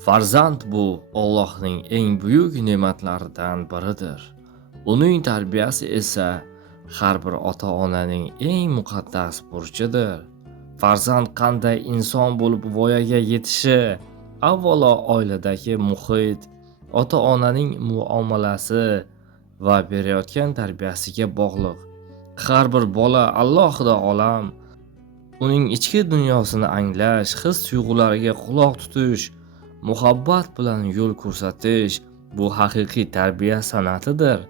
Farzand bu Allohning eng buyuk ne'matlaridan biridir. Uning tarbiyasi esa har bir ota-onaning eng muqaddas burchidir. Farzand qanday inson bo'lib voyaga yetishi, avvalo oiladagi muhit, ota-onaning muomalasi va berayotgan tarbiyasiga bog'liq. Har bir bola alohida olam, uning ichki dunyosini anglash, his-tuyg'ulariga quloq tutish, muhabbat bilan yo'l ko'rsatish bu haqiqiy tarbiya san'atidir.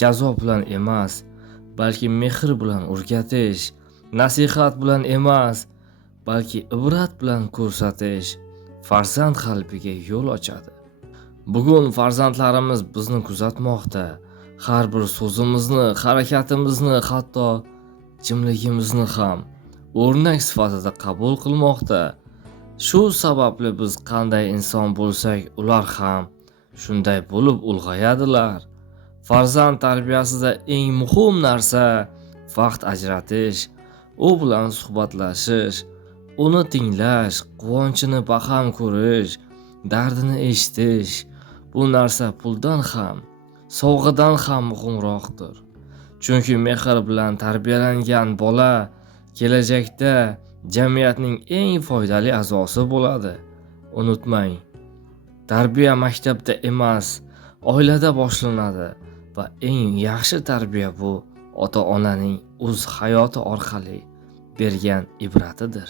Jazo bilan emas, balki mehr bilan o'rgatish, nasihat bilan emas, balki ibrat bilan ko'rsatish farzand qalbiga yo'l ochadi. Bugun farzandlarimiz bizni kuzatmoqda. Har bir so'zimizni, harakatimizni, hatto jimligimizni ham o'rnak sifatida qabul qilmoqda. Shu sababli biz qanday inson bo'lsak, ular ham shunday bo'lib ulg'ayadilar. Farzand tarbiyasida eng muhim narsa vaqt ajratish, u bilan suhbatlashish, uni tinglash, quvonchini baham ko'rish, dardini eshitish. Bu narsa puldan ham, sovg'adan ham muhimroqdir. Chunki mehr bilan tarbiyalangan bola kelajakda jamiyatning eng foydali a'zosi bo'ladi. Unutmang, tarbiya maktabda emas, oilada boshlanadi va eng yaxshi tarbiya bu ota-onaning o'z hayoti orqali bergan ibratidir.